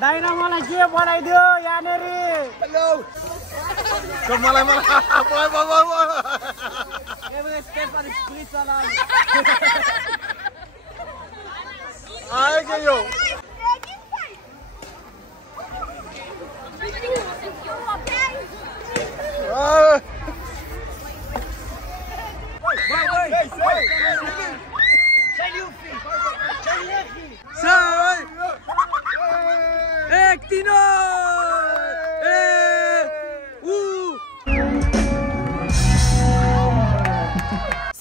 दाइना मलाई के बनाइदियो यहाँनेरि हेलो तो मलाई आएगा यो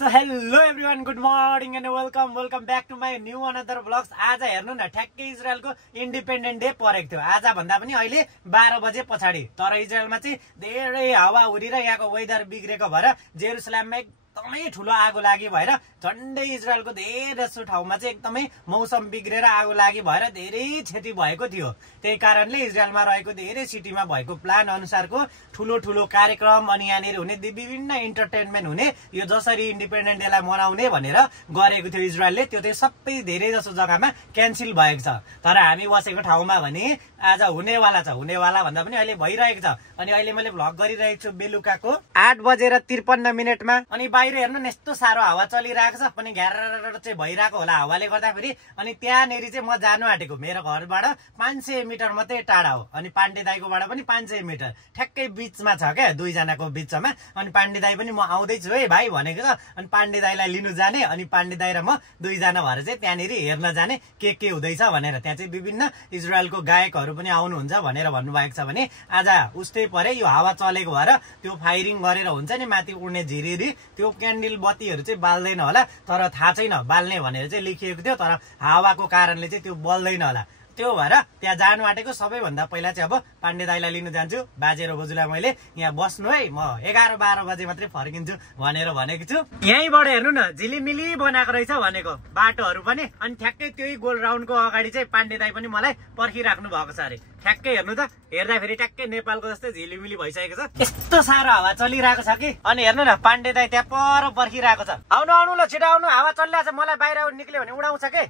hello everyone good morning and welcome back to my new another blogs. आज हेर्नु न ठ्याक्कै इजरायलको इन्डिपेन्डेन्ट डे परेको थियो। आज भन्दा पनि अहिले 12 बजे पछाडि। तर इजरायलमा चाहिँ धेरै हावा हुरी र यहाँको वेदर बिग्रेको भएर जेरुसलेममा एकदमै ठुलो आगो लागि भएर झन्डै इजरायलको धेरै जसो ठाउँमा चाहिँ एकदमै मौसम बिग्रेर आगो लागि भएर धेरै क्षति भएको थियो। त्यही कारणले इजरायलमा रहेको धेरै सिटीमा भएको प्लान अनुसारको ठुलो कार्यक्रम अनि यहाँनिर हुने विभिन्न इन्टरटेनमेन्ट हुने यो जसरी इन्डिपेन्डेन्ट डेलाई मनाउने भनेर गरेको थियो इजरायलले। त्यो चाहिँ सबै धेरै जसो जग्गामा क्यान्सल भएको छ। तर हामी बसेको ठाउँमा भने आज हुनेवाला छ। हुनेवाला भन्दा पनि अहिले भइरहेको छ। अनि अहिले मैले भ्लग गरिरहेको छु बेलुकाको 8:53 अनि बाहिर हेर्नु न यस्तो साह्रो हावा चलिरहेको छ। पनि घ्यार चाहिँ भइरहेको होला हावाले गर्दाखेरि। अनि त्यहाँनिर चाहिँ म जानु आँटेको मेरो घरबाट 500 मिटर मात्रै टाढा हो। अनि पाण्डे दाईकोबाट पनि 500 मिटर ठ्याक्कै बिचमा छ क्या, दुईजनाको बिचमा। अनि पाण्डे दाई पनि म आउँदैछु है भाइ भनेको छ। अनि पाण्डे दाईलाई लिनु जाने अनि पाण्डे दाई र म दुईजना भएर चाहिँ त्यहाँनिर हेर्न जाने के हुँदैछ भनेर। त्यहाँ चाहिँ विभिन्न इजरायलको गायकहरू पनि आउनुहुन्छ भनेर भन्नुभएको छ। भने आज उस्तै परे यो हावा चलेको भएर त्यो फायरिङ गरेर हुन्छ नि माथि उड्ने झिरिरी त्यो क्यान्डल बत्तीहरू चाहिँ बाल्दैन होला। तर थाहा छैन बाल्ने भनेर चाहिँ लेखिएको थियो। तर हावाको कारणले चाहिँ त्यो बल्दैन होला। त्यो भएर त्यहाँ जानु आँटेको। सबैभन्दा पहिला चाहिँ अब पाण्डे दाईलाई लिनु जान्छु। बाजे र बोजूलाई मैले यहाँ बस्नु है, म 11-12 बजे मात्रै फर्किन्छु भनेर भनेको छु। यहीँबाट हेर्नु न झिलिमिली बनाएको रहेछ भनेको बाटोहरू पनि। अनि ठ्याक्कै त्यही गोल राउन्डको अगाडि चाहिँ पाण्डे दाई पनि मलाई पर्खिराख्नु भएको छ अरे। ठ्याक्कै हेर्नु त, हेर्दाखेरि ट्याक्कै नेपालको जस्तै झिलिमिली भइसकेको छ। यस्तो साह्रो हावा चलिरहेको छ कि। अनि हेर्नु न पाण्डे दाई त्यहाँ पर पर्खिरहेको छ। आउनु ल छिटो आउनु, हावा चलिरहेको छ। मलाई बाहिर निक्ल्यो भने उडाउँछ के।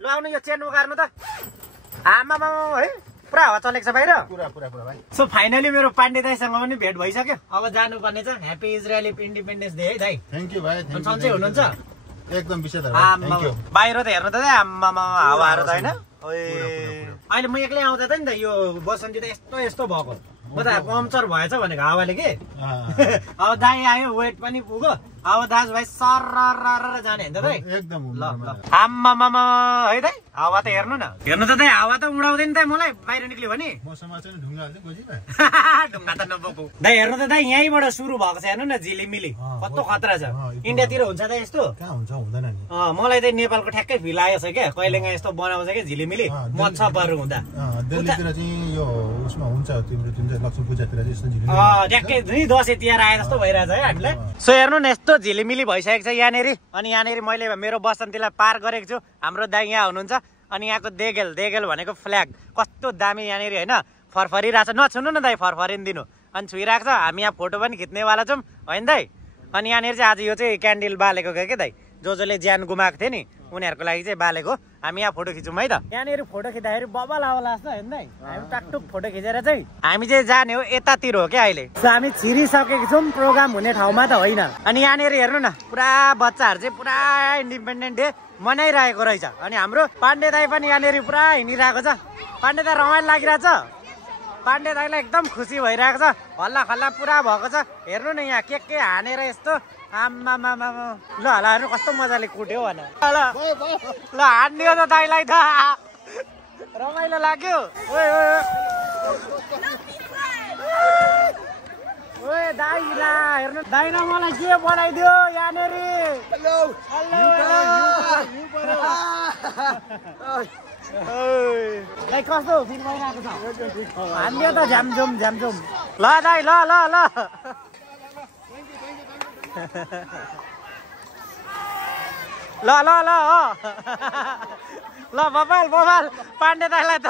ल आउनु यो चेन उगार्नु त। आमा है पुरा हावा चलेको छ बाहिर पुरा भाइ। सो फाइनली मेरो पाण्डे दाईसँग पनि भेट भइसक्यो। अब जानुपर्ने छ। ह्याप्पी इजरायली इन्डिपेन्डेन्स डे है दाई। थ्याङ्क यू भाइ। सन्चै हुनुहुन्छ? एकदम विशेष थ्याङ्क यू। बाहिर त हेर्नु त आमामा हावाहरू त होइन। अहिले म एक्लै आउँदा त नि त यो बसन्ती त यस्तो भएको। म त पम्चर भएछ भनेको हावाले के। अब दाई आयो वेट पनि पुग्यो। अब दाजु भाइ सर जाने होइन त दाइ एकदम ल आम्मामा है दाइ। हावा त हेर्नु त दाइ हावा त उडाउँदैन त मलाई बाहिर निक्ल्यो भने। ढुङ्गा त नबोकु दाइ। हेर्नु त दाइ यहीँबाट सुरु भएको छ। हेर्नु न झिलिमिली कस्तो खतरा छ। इन्डियातिर हुन्छ त यस्तो? कहाँ हुन्छ, हुँदैन नि। मलाई त नेपालको ठ्याक्कै फिल आएको छ क्या। कहिलेकाहीँ यस्तो बनाउँछ क्या झिलिमिली मच्छरहरू हुँदा। दिल्लीतिर चाहिँ यो उसमा हुन्छ तिम्रो लक्ष्मी पूजातिर चाहिँ यस्तो झिलिमिली ट्याक्कै दसैँ तिहार आए जस्तो भइरहेछ है हामीलाई। सो हेर्नु न यस्तो झिलिमिली भइसकेको छ यहाँनिर। अनि यहाँनिर मैले मेरो बसन्तीलाई पार गरेको छु। हाम्रो दाइ यहाँ हुनुहुन्छ। अनि यहाँको देगेल भनेको फ्ल्याग कस्तो दामी यहाँनिर होइन फरफरिरहेको छ। नछुनु न दाइ, फरफरिदिनु। अनि छुइरहेको छ। हामी यहाँ फोटो पनि खिच्नेवाला छौँ होइन दाइ। अनि यहाँनिर चाहिँ आज यो चाहिँ क्यान्डल बालेको क्या दाइ। जसले ज्यान गुमाएको थियो नि उनीहरूको लागि चाहिँ बालेको। हामी यहाँ फोटो खिचौँ है त। यहाँनिर फोटो खिच्दाखेरि बबल आउला जस्तो होइन दाइ। हामी टाकटुक फोटो खिचेर चाहिँ हामी चाहिँ जाने हो यतातिर हो क्या अहिले। हामी छिरिसकेको छौँ, प्रोग्राम हुने ठाउँमा त होइन। अनि यहाँनिर हेर्नु न पुरा बच्चाहरू चाहिँ पुरा इन्डिपेन्डेन्ट डे मनाइरहेको रहेछ। अनि हाम्रो पाण्डे दाई पनि यहाँनिर पुरा हिँडिरहेको छ। पाण्डे दाई रमाइलो लागिरहेछ। पाण्डे दाईलाई एकदम खुसी भइरहेको छ। हल्ला खल्ला पुरा भएको छ। हेर्नु न यहाँ के हानेर यस्तो आम्मामा ल हेर्नु कस्तो मजाले कुट्यो भन। ल हान्दियो त दाईलाई त रमाइलो लाग्यो। ओए दाई ला हेर्नु दाइना मलाई के बनाइदियो यहाँनिर। दाइ कस्तो फिल भइरहेको छ? हान्दियो त झ्यामझुम ल दाइ ल ल बबाल पाण्डे दाइलाई त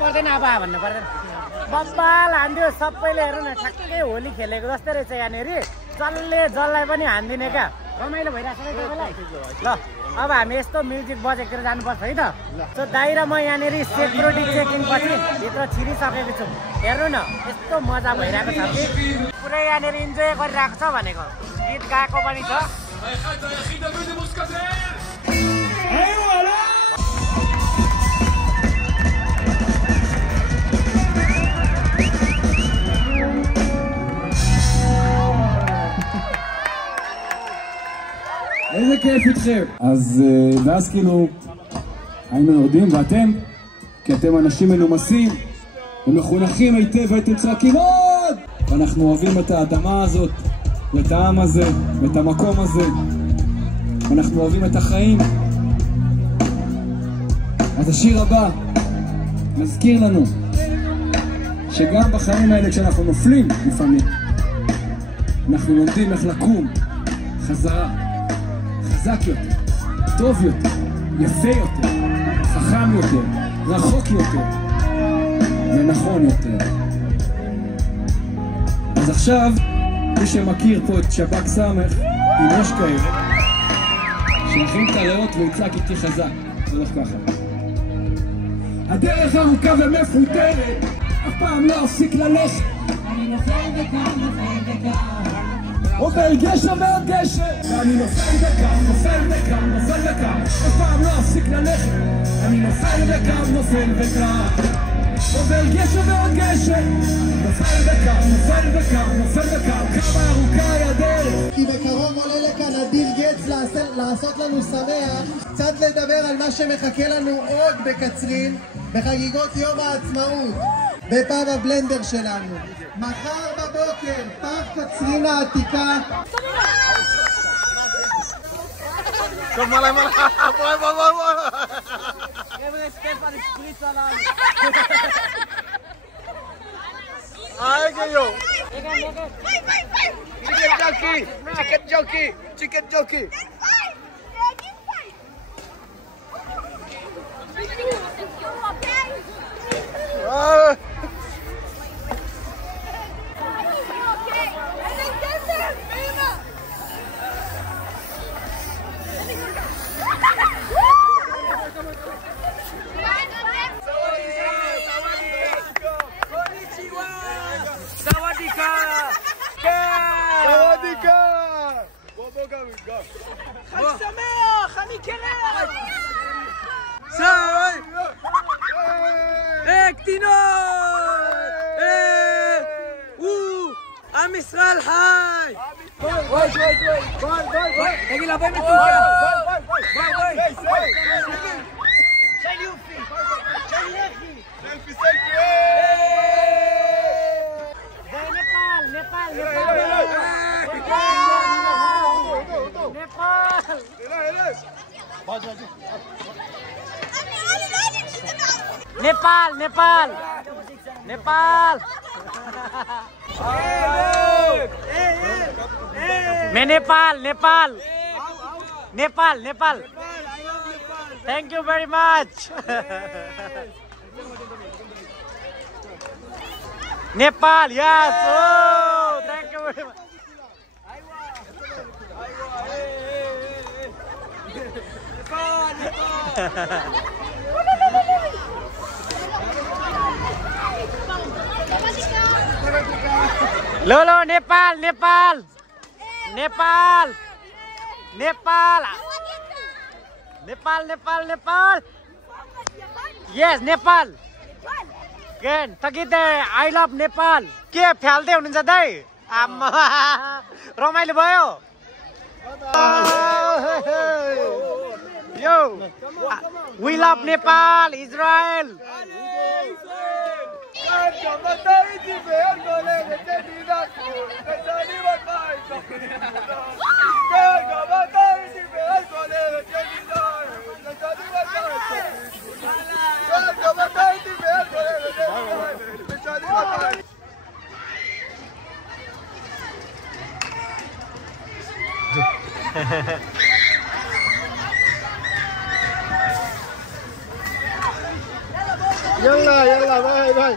पर्दैन अब भन्नु पर्दैन। बब्बाल हान्दियो सबैले। हेर्नु न ठ्याक्कै होली खेलेको जस्तै रहेछ यहाँनिर। जसलाई पनि हान्दिने क्या। रमाइलो भइरहेछ है तपाईँलाई ल अब हामी यस्तो म्युजिक बजेकतिर जानुपर्छ है त सो दाइ र म यहाँनिर सेक्युरिटी चेकिङ पछि भित्र छिरिसकेको छु हेर्नु न यस्तो मजा भइरहेको छ कि पुरै यहाँनिर इन्जोय गरिरहेको छ भनेको गीत गाएको पनि छ איזה כיף איתכם. אז ואז כאילו היינו יורדים ואתם, כי אתם אנשים מנומסים ומחונכים היטב והייתם צועקים עוד! ואנחנו אוהבים את האדמה הזאת ואת העם הזה ואת המקום הזה ואנחנו אוהבים את החיים. אז השיר הבא מזכיר לנו שגם בחיים האלה כשאנחנו נופלים לפעמים אנחנו לומדים איך לקום חזרה חזק יותר, טוב יותר, יפה יותר, חכם יותר, רחוק יותר ונכון יותר. אז עכשיו, מי שמכיר פה את שב"כ סמך עם ראש כאלה שיכין את הריאות ויצעק איתי חזק. זה הולך ככה. הדרך ארוכה ומפותרת, אף פעם לא אפסיק ללכת. אני נופל וקם, נופל וקם עובר גשם ועוד גשם ואני נופל וקם, נופל וקם, נופל וקם אף פעם לא אפסיק ללכת אני נופל וקם, נופל וקם עובר גשם ועוד גשם נופל וקם, נופל וקם, נופל וקם כמה ארוכה היא הדרך כי בקרוב עולה לכאן אדיר גץ לעשות לנו שמח קצת לדבר על מה שמחכה לנו עוד בקצרין בחגיגות יום העצמאות בפאב הבלנדר שלנו מחר בבוקר, פאב קצרין העתיקה טוב, מלא, בואי צ'יקן ג'וקי חג שמח, אני קרח! קטינות! עם ישראל חי! בואי! תגיד לה בואי מתוקה! בואי! שי יופי! שי לכי! סלפי! זה נפאל! नेपाल मैं Nepal thank you very much Nepal yes thank you very much लो नेपाल यस नेपाल केन तकिते आई लभ नेपाल के फ्याल्दै हुनुहुन्छ दाइ आम्मा रमाइलो भयो यो we love Nepal Israel يلا باي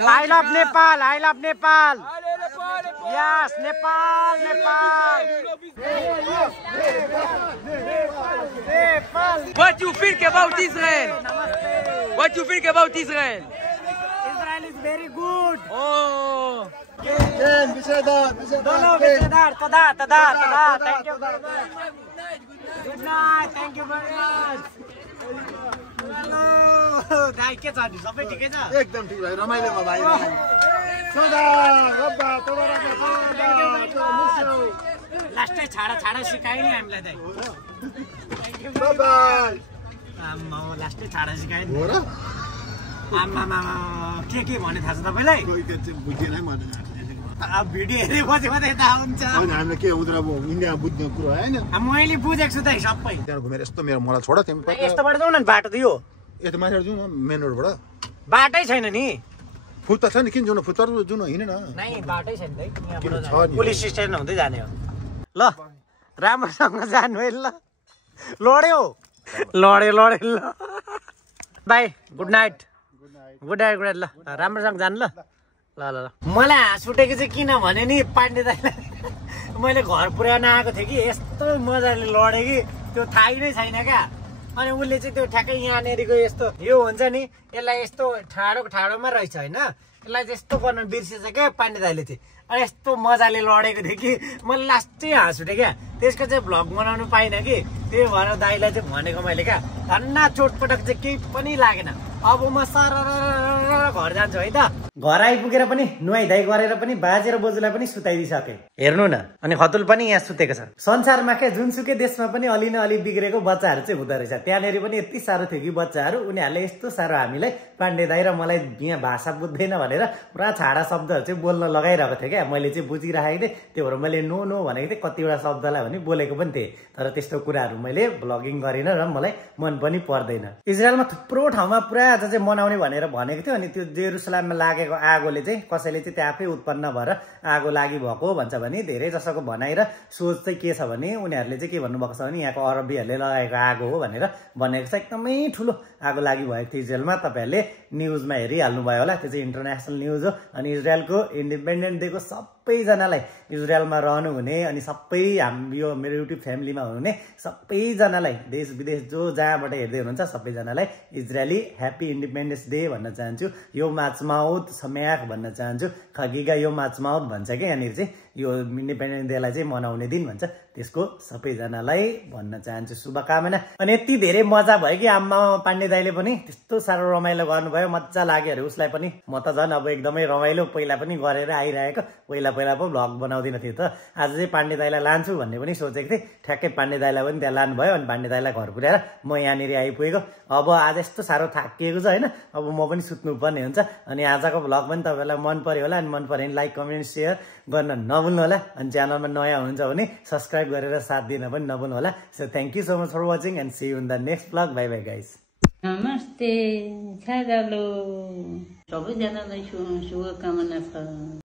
I love Nepal. I love Nepal. Yes, Nepal, Nepal. What you think about Israel? What you think about Israel? Israel is very good. Oh. Tada. Thank you very much. Good night. Thank you very much. Hello. दाइ के छ नि सबै ठिकै छ एकदम ठिक भाइ रमाइलो भयो भाइ लास्टै छाडा सिकायो नि हामीलाई दाइ आम्मा लास्टै छाडा सिकायो नि आम्मा के भने थाहा छ तपाईलाई अब भिडियो हेरेपछि मात्रै थाहा हुन्छ हामीले के उद्रा इन्डिया बुझ्ने कुरा हैन मैले बुझेको छु दाइ सबै त्यहाँ घुमेर यस्तो मेरो मलाई छोड तिमी यस्तोबाट जाउँ न बाटो दियो यता माथि जाउँ न मेन रोडबाट बाटै छैन नि फुट त छ नि किन जाउँ न फुट जाउँ न हिँड न नै बाटै छैन दाइ पुलिस स्टेसन हुँदै जाने हो ल राम्रोसँग जानु है ल लड्यो ल बाई गुड नाइट ल राम्रोसँग जानु ल मलाई हाँस उठेको चाहिँ किन भने नि पाण्डे दाइलाई मैले घर पुर्याउन आएको थिएँ कि यस्तो मजाले लडेँ कि त्यो थाहै नै छैन क्या अनि उसले चाहिँ त्यो ठ्याक्कै यहाँनिरको यस्तो यो हुन्छ नि यसलाई यस्तो ठाडोमा रहेछ होइन यसलाई चाहिँ यस्तो गर्न बिर्सेछ क्या पाण्डे दाइले चाहिँ अनि यस्तो मजाले लडेको थिएँ कि मलाई लास्टै हाँस उठेँ क्या त्यसको चाहिँ भ्लग बनाउनु पाइनँ कि त्यही भएर दाइलाई चाहिँ भनेको मैले क्या धन्ना चोटपटक चाहिँ केही पनि लागेन अब म सर घर जान्छु है त घर आइपुगेर पनि नुहाइधुवाइ गरेर पनि बाजे र बोजूलाई पनि सुताइदिइसके हेर्नु न अनि खतुल पनि यहाँ सुतेको छ संसारमा के जुनसुकै देशमा पनि अलि न अलि बिग्रेको बच्चाहरू चाहिँ हुँदो रहेछ त्यहाँनिर पनि यति साह्रो थियो कि बच्चाहरू उनीहरूले यस्तो साह्रो हामीलाई पाण्डे दाइ र मलाई यहाँ भाषा बुझ्दैन भनेर पुरा छाडा शब्दहरू चाहिँ बोल्न लगाइरहेको थिएँ क्या मैले चाहिँ बुझिरहेको थिएँ त्यो भएर मैले नो भनेको थिएँ कतिवटा शब्दलाई भने बोलेको पनि थिएँ तर त्यस्तो कुराहरू मैले भ्लगिङ गरिनँ र मलाई मन पनि पर्दैन इजरायलमा थुप्रो ठाउँमा पुरा आज चाहिँ मनाउने भनेर भनेको थियो अनि त्यो जेरुसलेममा लागेको आगोले चाहिँ कसैले चाहिँ त्यहाँ आफै उत्पन्न भएर आगो लागि भएको भन्छ भने धेरै जसोको भनाइ र सोच चाहिँ के छ भने उनीहरूले चाहिँ के भन्नुभएको छ भने यहाँको अरबीहरूले लगाएको आगो हो भनेर भनेको छ एकदमै ठुलो आगो लागि भएको थियो इजरायलमा तपाईँहरूले न्युजमा हेरिहाल्नु भयो होला त्यो चाहिँ इन्टरनेसनल न्युज हो अनि इजरायलको इन्डिपेन्डेन्ट डेको सबैजनालाई इजरायलमा रहनुहुने अनि सबै यो मेरो युट्युब फ्यामिलीमा हुनुहुने सबैजनालाई देश विदेश जो जहाँबाट हेर्दै हुनुहुन्छ सबैजनालाई इजरायली ह्याप्पी इन्डिपेन्डेन्स डे भन्न चाहन्छु यो माचमाउत सम्याक भन्न चाहन्छु खगिगा यो माचमाउत भन्छ क्या यहाँनिर चाहिँ यो इन्डिपेन्डेन्स डेलाई चाहिँ मनाउने दिन भन्छ त्यसको सबैजनालाई भन्न चाहन्छु शुभकामना अनि यति धेरै मजा भयो कि आम्मा पाण्डे दाइले पनि त्यस्तो साह्रो रमाइलो गर्नुभयो मजा लाग्यो अरे उसलाई पनि म त झन् अब एकदमै रमाइलो पहिला पनि गरेर आइरहेको पहिला पो भ्लग बनाउँदिन थियो त आज चाहिँ पाण्डे दाइलाई लान्छु भन्ने पनि सोचेको थिएँ ठ्याक्कै पाण्डे दाइलाई पनि त्यहाँ लानुभयो अनि पाण्डे दाइलाई घर पुर्याएर म यहाँनिर आइपुगेको अब आज यस्तो साह्रो थाकिएको छ होइन अब म पनि सुत्नुपर्ने हुन्छ अनि आजको भ्लग पनि तपाईँलाई मन पर्यो होला अनि मन पर्यो भने लाइक कमेन्ट सेयर गर्न नभुल्नु होला अनि च्यानलमा नयाँ हुनुहुन्छ भने सब्सक्राइब गरेर साथ दिन पनि नभुल्नु होला so thank you so much for watching and see you in the next vlog bye bye guys नमस्ते छागालो सबैजनालाई शुभकामना छ